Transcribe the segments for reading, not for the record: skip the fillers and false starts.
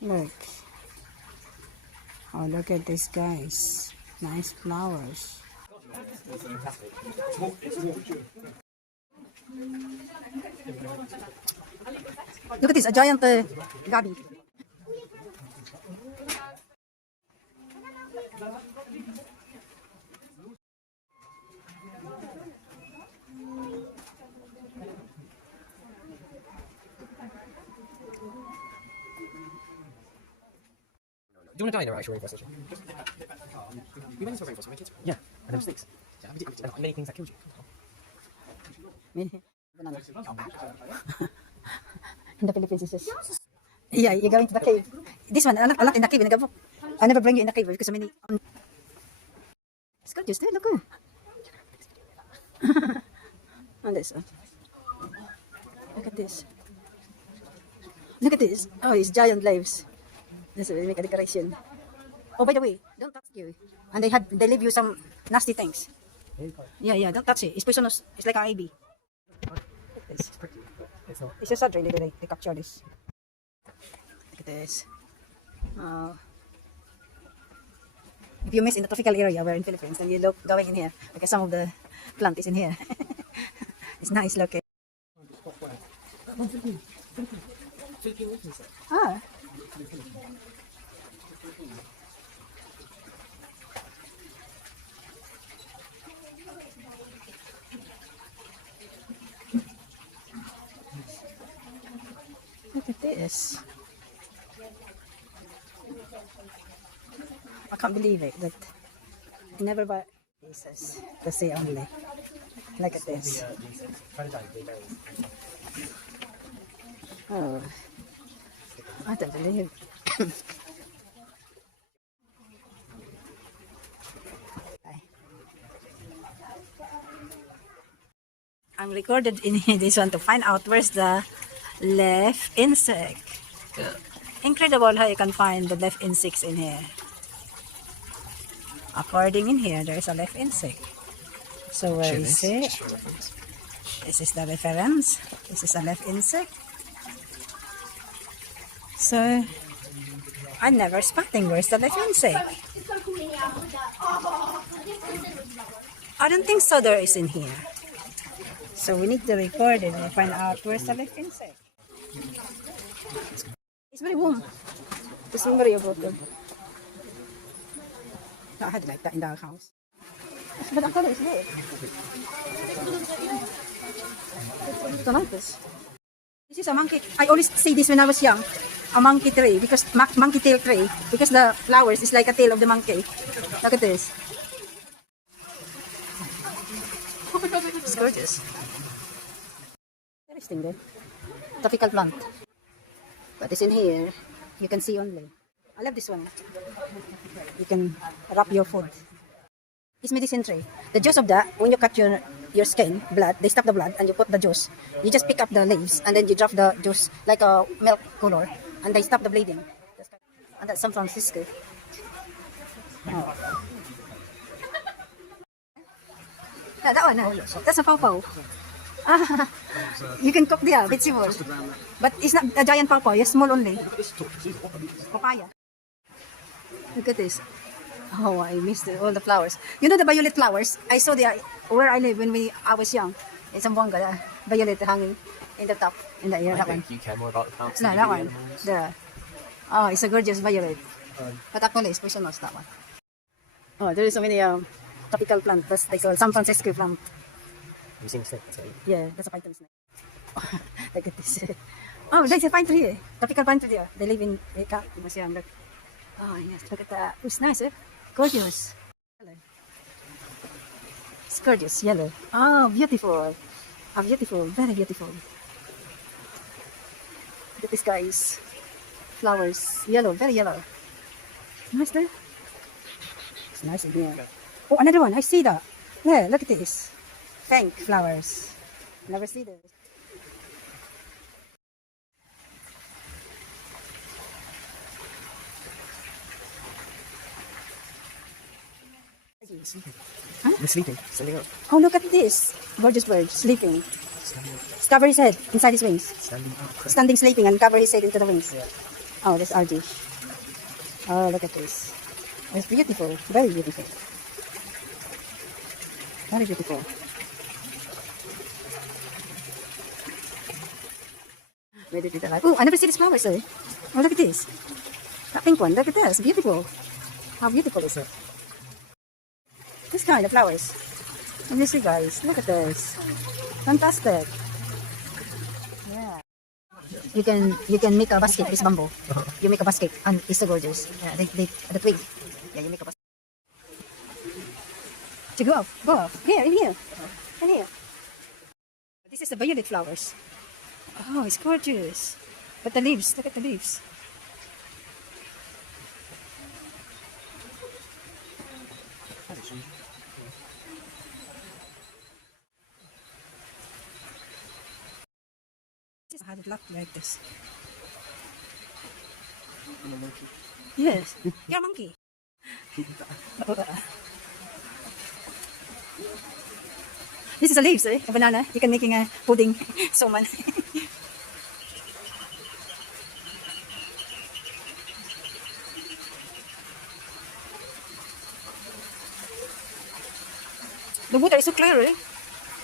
Look. Oh, look at this, guys. Nice flowers. Look at this, a giant gabi. Do you want to die in a actual rainforest station? We went into a rainforest with my kids. Yeah, and there were snakes. Yeah, we did, and many things that killed you. In the Philippines, it's just... Yeah, you're going to the cave. This one, a lot in the cave. I never bring you in the cave because so many... It's gorgeous, look good. And this one. Look at this. Look at this. Oh, it's giant leaves. This will make a decoration. Oh, by the way, don't touch you. And they leave you some nasty things. Yeah, don't touch it. It's poisonous. It's like an IB. It's pretty. It's just sad really that they capture this. Look at this. If you miss in the tropical area, we're in Philippines, then you look going in here because some of the plant is in here. It's nice looking. Ah. Look at this. I can't believe it that I never buy pieces to see only. Look at this. Oh, I don't believe it. I'm recorded in this one to find out where's the left insect. Incredible how you can find the left insects in here. According in here, there's a left insect. So where is it? This is the reference. This is a left insect. So I'm never spotting where's the left insect. I don't think so there is in here. So we need to record it and find out where's the left insect. It's very warm. It's very important. I had like that in our house. But the color is red. Don't like this. This is a monkey. I always see this when I was young. A monkey tree, because monkey tail tree, because the flowers is like a tail of the monkey. Look at this. It's gorgeous. Interesting though. Tropical plant. But it's in here. You can see only. I love this one. You can wrap your food. It's medicine tree. The juice of that, when you cut your skin, blood, they stop the blood and you put the juice. You just pick up the leaves and then you drop the juice like a milk color and they stop the bleeding. And that's San Francisco. Oh. That one, that's a pawpaw. You can cook the vegetable. But it's not a giant pawpaw, it's small only. Papaya. Look at this. Oh, I missed all the flowers. You know the violet flowers? I saw where I live when I was young. In Zamboanga, the violet hanging in the top, in the air. I that think one. you care more about the plants No, than that you do one. the animals. Oh, it's a gorgeous violet. But actually, it's poisonous, that one. Oh, there is so many tropical plants. That's they call San Francisco plant. You've seen the snake, that's it. Yeah, that's a python snake. Look at this. Oh, there's a pine tree. Tropical pine tree there. They live in Eka. Look. Oh, yes. Look at that. It's nice, eh? Gorgeous. It's gorgeous. Yellow. Oh, beautiful. Oh, beautiful. Very beautiful. Look at this, guys. Flowers. Yellow. Very yellow. Nice there. It's nice in here. Oh, another one. I see that. Yeah, look at this. Pink flowers. Never see this. Huh? They're sleeping, standing up. Oh, look at this. Gorgeous bird, sleeping. Cover his head inside his wings. Standing up. Standing sleeping and cover his head into the wings. Yeah. Oh, this RG. Oh, look at this. It's beautiful. Very beautiful. Very beautiful. Where did it arrive? Oh, I never see this flower, sir. Oh, look at this. That pink one. Look at this. Beautiful. How beautiful is it? This kind of flowers. Let me see, guys. Look at this. Fantastic. Yeah. You can make a basket with bamboo. You make a basket and it's so gorgeous. Yeah, the twig. Yeah, you make a basket. To go up. Go up. Here, in here. In here. This is the violet flowers. Oh, it's gorgeous. But the leaves, look at the leaves. This had it looked like this. Yes, you're a monkey. This is the leaves, eh? A banana. You can making a pudding. So man. The water is so clear, eh?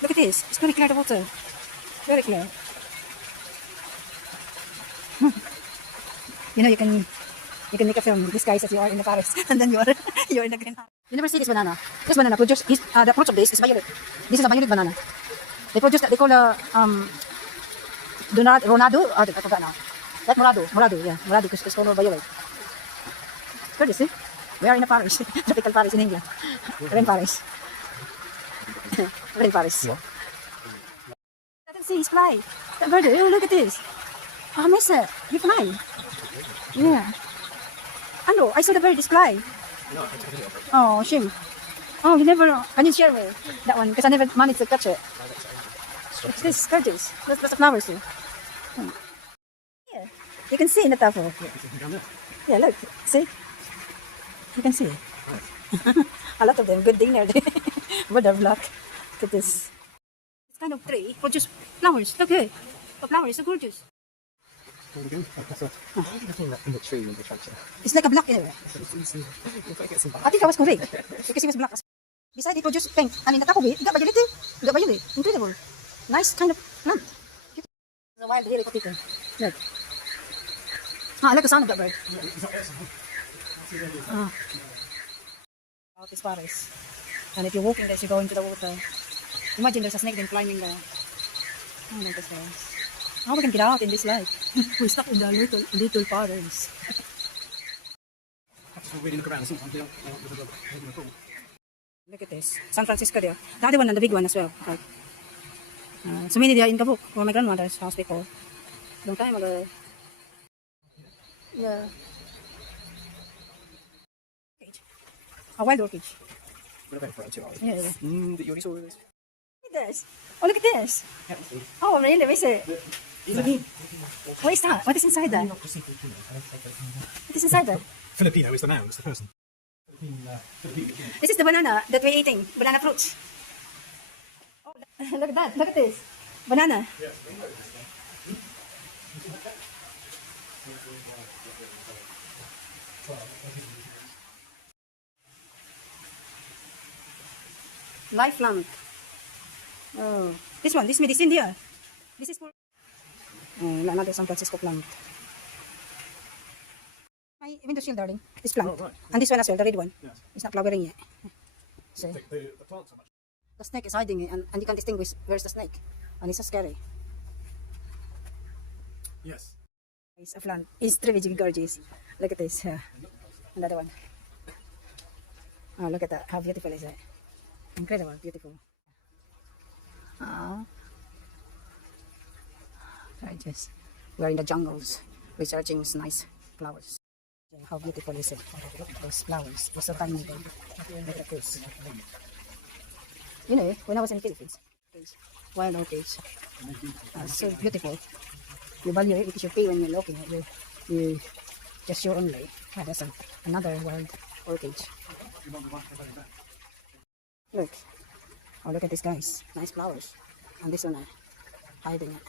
Look at this. It's very clear, the water. Very clear. You know, you can make a film disguise as you are in the forest, and then you're in the greenhouse. You never see this banana. This banana produce the fruits of this is violet. This is a violet banana. They produce that they call Ronado. I forgot now. That Morado, yeah, Morado because it's called violet. Good, you see? We are in a forest, tropical forest in England. Rainforest. Rainforest. Yeah. I can see his fly. That bird, oh, look at this. Oh, I miss it. You fly. Yeah. Hello, I saw the bird is fly. No, it's a video of it. Oh, shame. Oh, you never. Can you share with that one? Because I never managed to catch it. It's this gorgeous. That's the flowers here. Yeah, you can see in the top of it. Down there. Yeah, look. See? You can see. A lot of them. Good dinner. Bird of luck. Look at this. It's kind of tree for just flowers. Look here. The flowers are so gorgeous. Between that in the tree and the tractor. It's like a black area. I think I was correct. Because it was black. Besides, it produced pink. And in the top of it, you got violet. You got violet. Incredible. Nice kind of plant. The wild really people. Look. I like the sound of that bird. Out this forest. And if you're walking there, you go into the water. Imagine there's a snake then climbing there. Oh my goodness. How we can get out in this life? We're stuck in the little forest. Just really look around and see something. Look at this. San Francisco there. The other one and the big one as well. Like, so many there in Kabuk, where my grandmother's house before. Long time ago. Yeah. A wild orchid. We're about for 2 hours. Yeah. That you already saw this. Look at this. Oh, look at this. Oh, really? Where is it? What is that? What is inside that? What is inside that? Filipino is the noun, it's the person. This is the banana that we're eating. Banana fruits. Oh, look at that. Look at this. Banana. Life lamp. Oh, this one. This medicine here. This is for another San Francisco plant. My window shield, darling. This plant. Oh, right. And this one as well, the red one. Yes. It's not flowering yet. See? The plants are much. The snake is hiding it, and you can distinguish where's the snake. And it's so scary. Yes. It's a plant. It's really gorgeous. Look at this. Another one. Oh, look at that. How beautiful is it? Incredible, beautiful. Oh. Gorgeous. We're in the jungles researching nice flowers. How beautiful is it? Those flowers. They're so tiny. Look at this. You know, when I was in the Philippines, wild orchids. So beautiful. You value it because you pay when you're looking at it. You just show only. Ah, that's another wild orchid. Look. Oh, look at this, guys. Nice flowers. And this one, hiding it.